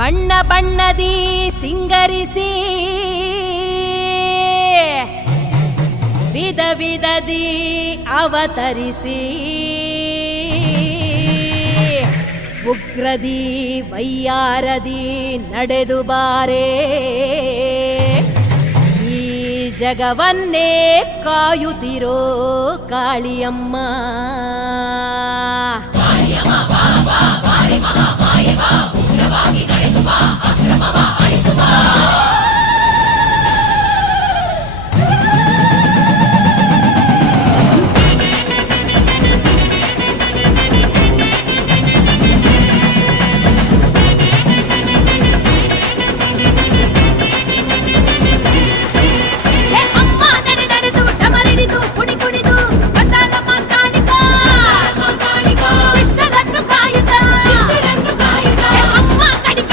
ಬಣ್ಣ ಬಣ್ಣದಿ ಸಿಂಗರಿಸಿ ವಿಧ ವಿಧದಿ ಅವತರಿಸಿ ಉಗ್ರದಿ ವೈಯಾರದಿ ನಡೆದು ಬಾರೆ ಈ ಜಗವನ್ನೇ ಕಾಯುತ್ತಿರೋ ಕಾಳಿಯಮ್ಮ. ಕಾಳಿಯಮ್ಮ ಬಾ ಬಾ ಬಾರಿ ಮಹಾಮಾಯೆ ಬಾ.